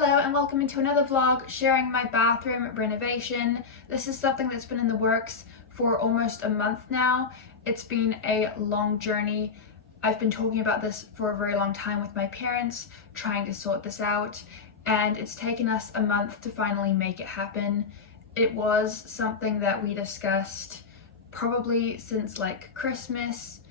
Hello and welcome into another vlog sharing my bathroom renovation. This is something that's been in the works for almost a month now. It's been a long journey. I've been talking about this for a very long time with my parents, trying to sort this out, and it's taken us a month to finally make it happen. It was something that we discussed probably since like Christmas,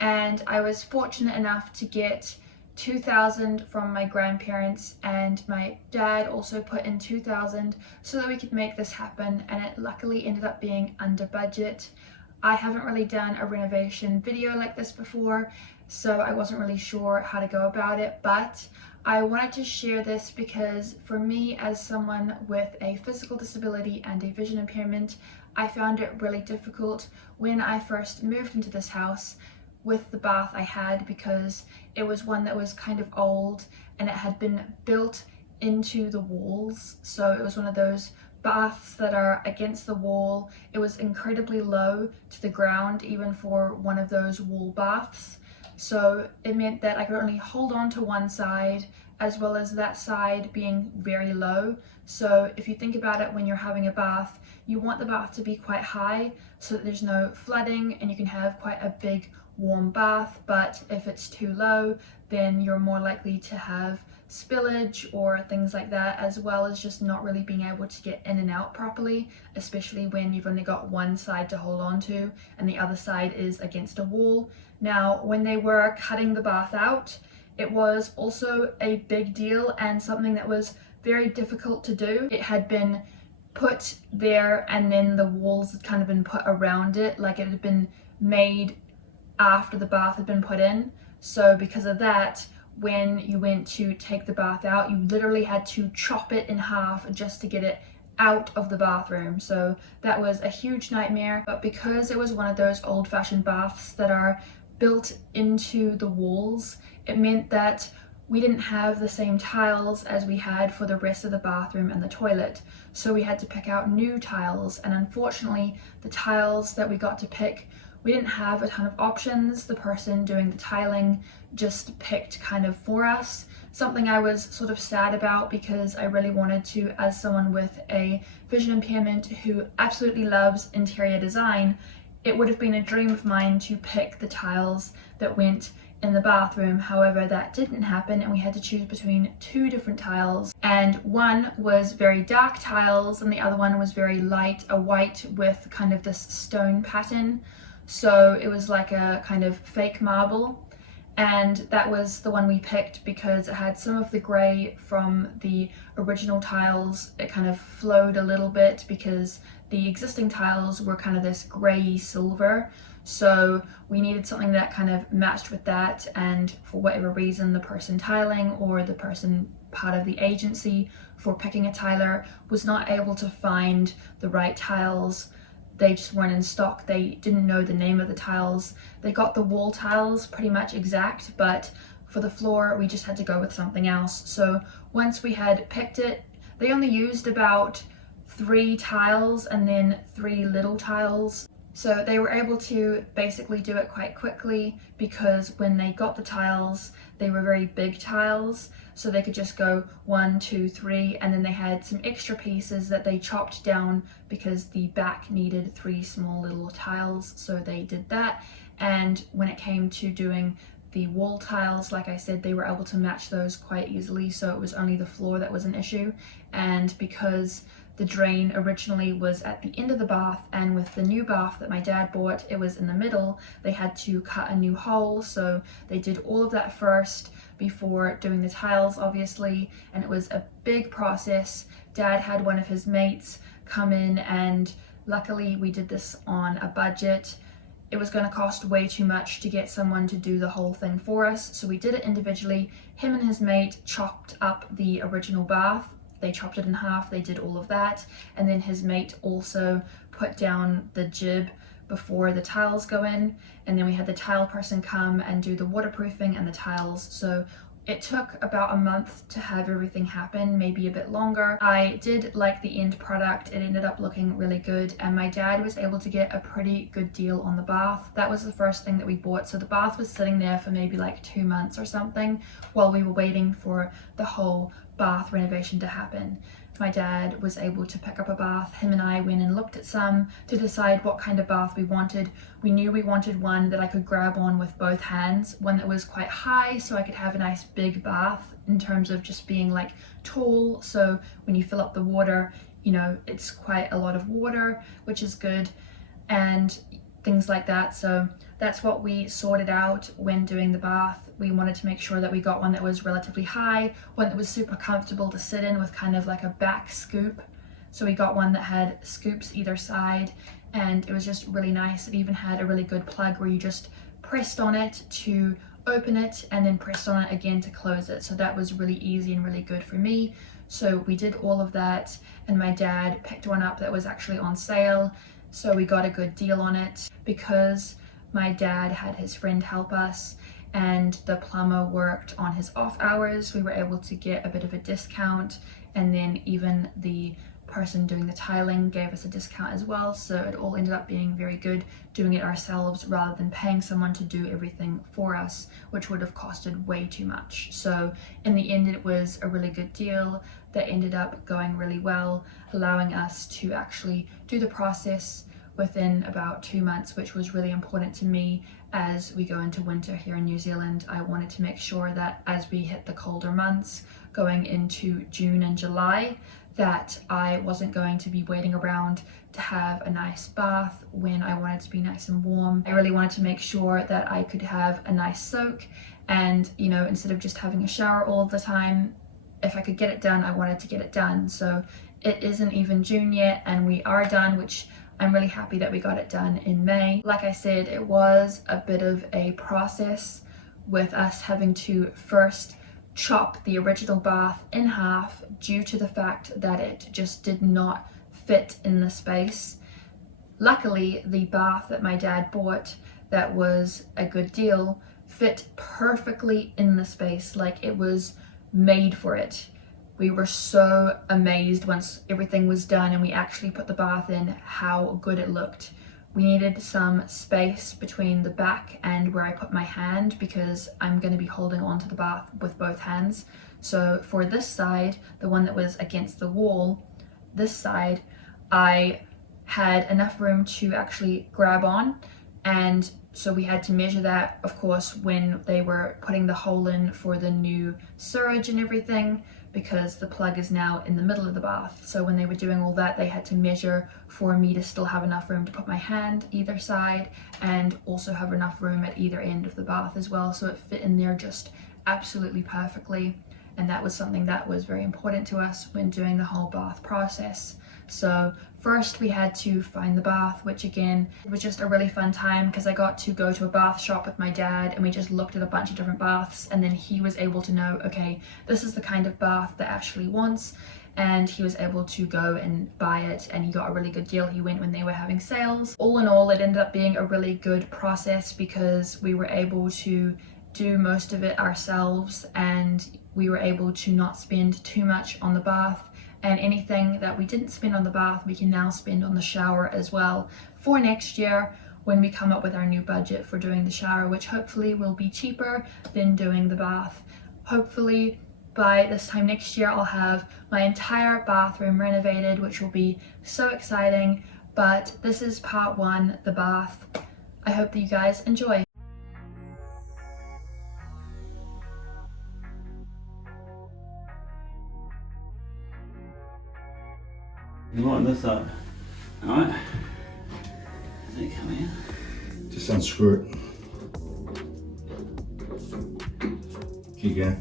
and I was fortunate enough to get 2,000 from my grandparents, and my dad also put in 2,000 so that we could make this happen, and it luckily ended up being under budget. I haven't really done a renovation video like this before, so I wasn't really sure how to go about it, but I wanted to share this because for me, as someone with a physical disability and a vision impairment, I found it really difficult when I first moved into this house with the bath I had, because it was one that was kind of old and it had been built into the walls. So it was one of those baths that are against the wall. It was incredibly low to the ground, even for one of those wall baths. So it meant that I could only hold on to one side, as well as that side being very low. So if you think about it, when you're having a bath, you want the bath to be quite high so that there's no flooding and you can have quite a big warm bath. But if it's too low, then you're more likely to have spillage or things like that, as well as just not really being able to get in and out properly, especially when you've only got one side to hold on to and the other side is against a wall. Now, when they were cutting the bath out, it was also a big deal and something that was very difficult to do. It had been put there and then the walls had kind of been put around it, like it had been made after the bath had been put in. So because of that, when you went to take the bath out, you literally had to chop it in half just to get it out of the bathroom. So that was a huge nightmare. But because it was one of those old-fashioned baths that are built into the walls, it meant that we didn't have the same tiles as we had for the rest of the bathroom and the toilet. So we had to pick out new tiles, and unfortunately the tiles that we got to pick, we didn't have a ton of options. The person doing the tiling just picked kind of for us, something I was sort of sad about because I really wanted to, as someone with a vision impairment who absolutely loves interior design, it would have been a dream of mine to pick the tiles that went in the bathroom. However, that didn't happen and we had to choose between two different tiles, and one was very dark tiles and the other one was very light, a white with kind of this stone pattern. So it was like a kind of fake marble, and that was the one we picked because it had some of the grey from the original tiles. It kind of flowed a little bit because the existing tiles were kind of this grey silver. So we needed something that kind of matched with that, and for whatever reason the person tiling or the person part of the agency for picking a tiler was not able to find the right tiles. They just weren't in stock. They didn't know the name of the tiles. They got the wall tiles pretty much exact, but for the floor we just had to go with something else. So once we had picked it, they only used about 3 tiles and then 3 little tiles. So they were able to basically do it quite quickly because when they got the tiles, they were very big tiles. So they could just go 1, 2, 3, and then they had some extra pieces that they chopped down because the back needed 3 small little tiles. So they did that. And when it came to doing the wall tiles, like I said, they were able to match those quite easily. So it was only the floor that was an issue. And because the drain originally was at the end of the bath, and with the new bath that my dad bought, it was in the middle, they had to cut a new hole. So they did all of that first before doing the tiles, obviously, and it was a big process. Dad had one of his mates come in, and luckily we did this on a budget. It was going to cost way too much to get someone to do the whole thing for us, so we did it individually. Him and his mate chopped up the original bath. They chopped it in half, they did all of that, and then his mate also put down the jib before the tiles go in, and then we had the tile person come and do the waterproofing and the tiles. So it took about a month to have everything happen, maybe a bit longer. I did like the end product. It ended up looking really good, and my dad was able to get a pretty good deal on the bath. That was the first thing that we bought. So the bath was sitting there for maybe like 2 months or something while we were waiting for the whole bath renovation to happen. My dad was able to pick up a bath. Him and I went and looked at some to decide what kind of bath we wanted. We knew we wanted one that I could grab on with both hands, one that was quite high so I could have a nice big bath in terms of just being like tall, so when you fill up the water, you know, it's quite a lot of water, which is good, and things like that. So that's what we sorted out when doing the bath. We wanted to make sure that we got one that was relatively high, one that was super comfortable to sit in with kind of like a back scoop. So we got one that had scoops either side, and it was just really nice. It even had a really good plug where you just pressed on it to open it and then pressed on it again to close it. So that was really easy and really good for me. So we did all of that, and my dad picked one up that was actually on sale. So we got a good deal on it because my dad had his friend help us and the plumber worked on his off hours. We were able to get a bit of a discount, and then even the person doing the tiling gave us a discount as well. So it all ended up being very good doing it ourselves rather than paying someone to do everything for us, which would have costed way too much. So in the end, it was a really good deal that ended up going really well, allowing us to actually do the process within about 2 months, which was really important to me as we go into winter here in New Zealand. I wanted to make sure that as we hit the colder months going into June and July, that I wasn't going to be waiting around to have a nice bath when I wanted to be nice and warm. I really wanted to make sure that I could have a nice soak, and you know, instead of just having a shower all the time, if I could get it done, I wanted to get it done. So it isn't even June yet and we are done, which I'm really happy that we got it done in May. Like I said, it was a bit of a process with us having to first chop the original bath in half due to the fact that it just did not fit in the space. Luckily, the bath that my dad bought that was a good deal fit perfectly in the space, like it was made for it. We were so amazed once everything was done and we actually put the bath in, how good it looked. We needed some space between the back and where I put my hand because I'm going to be holding onto the bath with both hands. So for this side, the one that was against the wall, this side, I had enough room to actually grab on, and so we had to measure that, of course, when they were putting the hole in for the new surge and everything, because the plug is now in the middle of the bath. So when they were doing all that, they had to measure for me to still have enough room to put my hand either side and also have enough room at either end of the bath as well. So it fit in there just absolutely perfectly. And that was something that was very important to us when doing the whole bath process. So first we had to find the bath, which again was just a really fun time because I got to go to a bath shop with my dad and we just looked at a bunch of different baths, and then he was able to know, okay, this is the kind of bath that Ashley wants, and he was able to go and buy it, and he got a really good deal. He went when they were having sales. All in all, it ended up being a really good process because we were able to do most of it ourselves and we were able to not spend too much on the bath. And anything that we didn't spend on the bath, we can now spend on the shower as well for next year when we come up with our new budget for doing the shower, which hopefully will be cheaper than doing the bath. Hopefully by this time next year, I'll have my entire bathroom renovated, which will be so exciting. But this is part one, the bath. I hope that you guys enjoy. You line this up, alright? Does it come in? Just unscrew it. Keep going.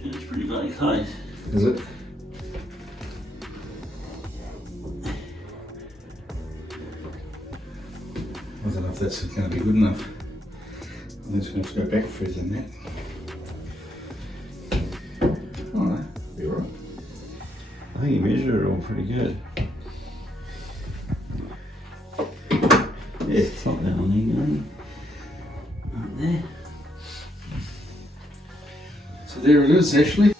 It's pretty bloody close. Is it? I don't know if that's going to be good enough. I'm just going to go back further than that. Alright, be alright. I think you measured it all pretty good. There's top down on there, up there. So there it is, Ashley.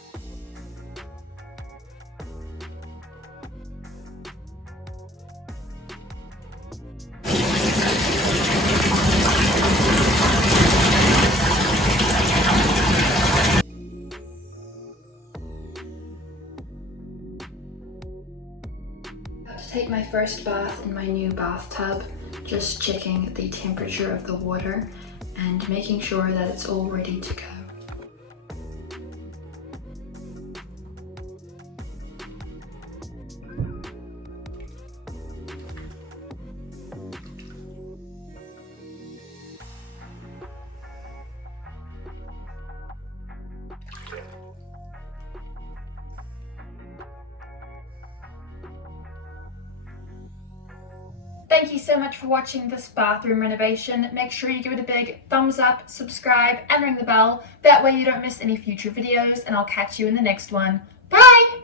to take my first bath in my new bathtub, just checking the temperature of the water and making sure that it's all ready to go. Thank you so much for watching this bathroom renovation. Make sure you give it a big thumbs up, subscribe, and ring the bell. That way you don't miss any future videos, and I'll catch you in the next one. Bye!